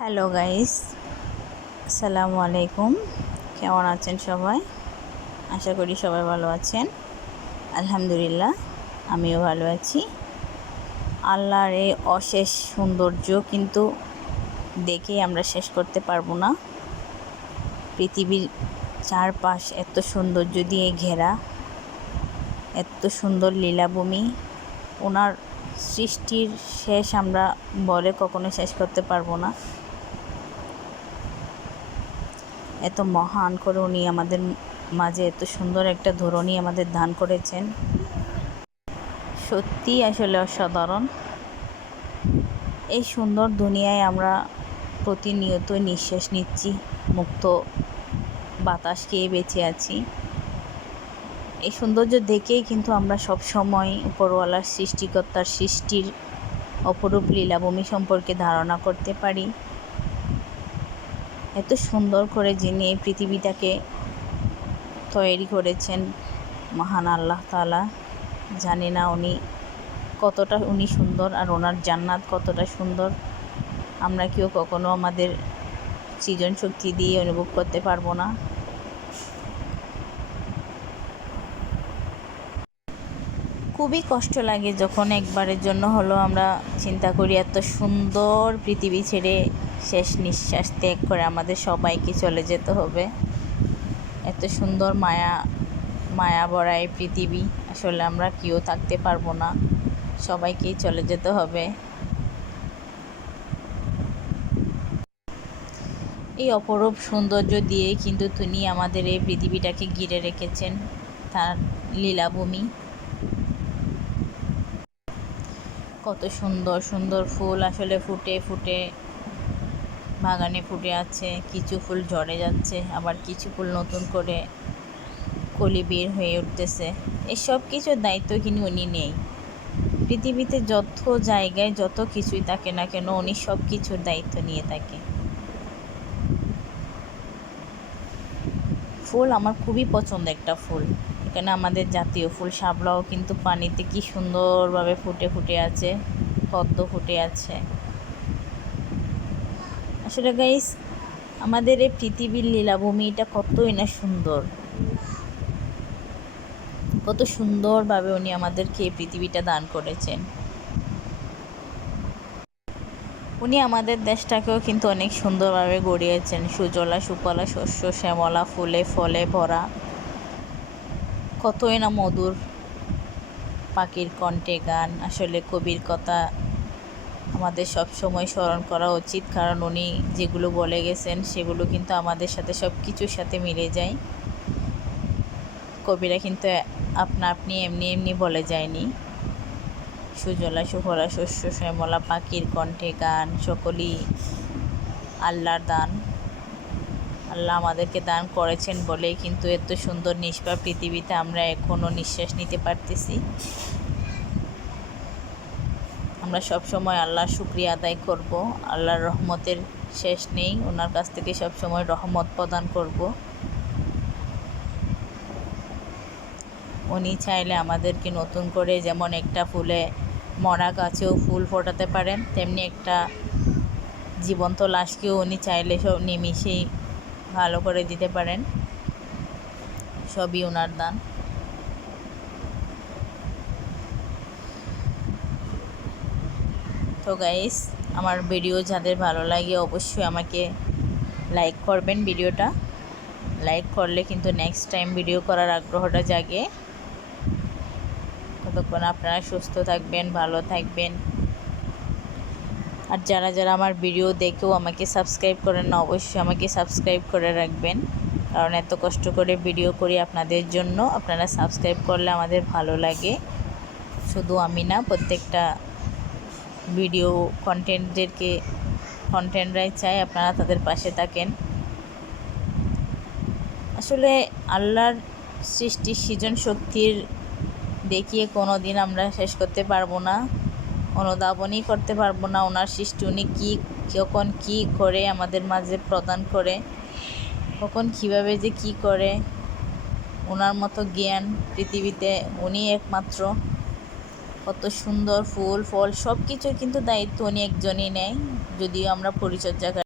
Hello guys, আসসালামু আলাইকুম। কেমন আছেন সবাই? আশা করি সবাই ভালো আছেন। আলহামদুলিল্লাহ, আমিও ভালো আছি। আল্লাহর এই অশেষ সৌন্দর্য কিন্তু দেখে আমরা শেষ করতে পারবো না। পৃথিবীর চারপাশ এত সৌন্দর্য দিয়ে ঘেরা, এত সুন্দর লীলাভূমি। ওনার সৃষ্টির শেষ আমরা বলে কখনো শেষ করতে পারবো না। এত মহান করে উনি আমাদের মাঝে এত সুন্দর একটা ধরনী আমাদের দান করেছেন, সত্যি আসলে অসাধারণ। এই সুন্দর দুনিয়ায় আমরা প্রতিনিয়ত নিঃশ্বাস নিচ্ছি, মুক্ত বাতাস খেয়ে বেঁচে আছি। এই সৌন্দর্য দেখেই কিন্তু আমরা সব সময় উপরওয়ালার সৃষ্টিকর্তার সৃষ্টির অপরূপ লীলাভূমি সম্পর্কে ধারণা করতে পারি। এত সুন্দর করে যিনি এই পৃথিবীটাকে তৈরি করেছেন মহান আল্লাহ তাআলা, জানি না উনি কতটা সুন্দর আর ওনার জান্নাত কতটা সুন্দর আমরা কেউ কখনো আমাদের সৃজন শক্তি দিয়ে অনুভব করতে পারবো না। খুবই কষ্ট লাগে যখন একবারের জন্য হলো আমরা চিন্তা করি এত সুন্দর পৃথিবী ছেড়ে শেষ নিঃশ্বাস ত্যাগ করে আমাদের সবাইকে চলে যেতে হবে। এত সুন্দর মায়া ভরা এই পৃথিবী, আসলে আমরা কেউ থাকতে পারবো না, সবাইকেই চলে যেতে হবে। এই অপরূপ সৌন্দর্য দিয়ে কিন্তু তিনি আমাদের এই পৃথিবীটাকে ঘিরে রেখেছেন, তার লীলাভূমি। কত সুন্দর সুন্দর ফুল আসলে ফুটে ফুটে বাগানে ফুটে আছে, কিছু ফুল ঝরে যাচ্ছে, আবার কিছু ফুল নতুন করে কলি বের হয়ে উঠতেছে। এসব কিছুর দায়িত্ব কিন্তু উনি নেই। পৃথিবীতে যত জায়গায় যত কিছুই থাকে না কেন, উনি সব কিছুর দায়িত্ব নিয়ে থাকে। ফুল আমার খুবই পছন্দ একটা ফুল, এখানে আমাদের জাতীয় ফুল শাপলাও কিন্তু পানিতে কি সুন্দরভাবে ফুটে ফুটে আছে, পদ্ম ফুটে আছে। আসলে গাইস, আমাদের এই পৃথিবীর লীলাভূমি এটা কতই না সুন্দর, কত সুন্দরভাবে উনি আমাদেরকে এই পৃথিবীটা দান করেছেন। উনি আমাদের দেশটাকেও কিন্তু অনেক সুন্দরভাবে গড়িয়েছেন, সুজলা সুফলা শস্য শ্যামলা ফুলে ফলে ভরা, কতই না মধুর পাখির কণ্ঠে গান। আসলে কবির কথা আমাদের সব সময় স্মরণ করা উচিত, কারণ উনি যেগুলো বলে গেছেন সেগুলো কিন্তু আমাদের সাথে সব কিছুর সাথে মিলে যায়। কবিরা কিন্তু আপনা আপনি এমনি এমনি বলে যায়নি। সুজলা সুফলা শস্য শ্যামলা পাখির কণ্ঠে গান, সকলই আল্লাহর দান। আল্লাহ আমাদেরকে দান করেছেন বলেই কিন্তু এত সুন্দর নিষ্পাপ পৃথিবীতে আমরা এখনও নিঃশ্বাস নিতে পারতেছি। আমরা সব সময় আল্লাহর শুকরিয়া আদায় করব। আল্লাহর রহমতের শেষ নেই, ওনার কাছ থেকে সব সময় রহমত প্রদান করব। উনি চাইলে আমাদেরকে নতুন করে, যেমন একটা ফুলে মরা গাছেও ফুল ফোটাতে পারেন, তেমনি একটা জীবন্ত লাশকেও উনি চাইলে সব নিমিষেই ভালো করে দিতে পারেন। সবই ওনার দান। তো গাইস, আমার ভিডিও যাদের ভালো লাগে অবশ্যই আমাকে লাইক করবেন। ভিডিওটা লাইক করলে কিন্তু নেক্সট টাইম ভিডিও করার আগ্রহটা জাগে। ততক্ষণ আপনারা সুস্থ থাকবেন, ভালো থাকবেন। আর যারা যারা আমার ভিডিও দেখেও আমাকে সাবস্ক্রাইব করেন না, অবশ্যই আমাকে সাবস্ক্রাইব করে রাখবেন, কারণ এত কষ্ট করে ভিডিও করি আপনাদের জন্য। আপনারা সাবস্ক্রাইব করলে আমাদের ভালো লাগে। শুধু আমি না, প্রত্যেকটা ভিডিও কন্টেন্টরাই চাই আপনারা তাদের পাশে থাকেন। আসলে আল্লাহর সৃষ্টি সৃজন শক্তির দেখিয়ে কোনো দিন আমরা শেষ করতে পারবো না, অনুধাবনই করতে পারবো না ওনার সৃষ্টি। উনি কখন কী করে আমাদের মাঝে প্রদান করে, কখন কীভাবে যে কী করে, ওনার মতো জ্ঞান পৃথিবীতে উনি একমাত্র। কত সুন্দর ফুল ফল সব কিছুর কিন্তু দায়িত্ব উনি একজনই নেয়, যদিও আমরা পরিচর্যা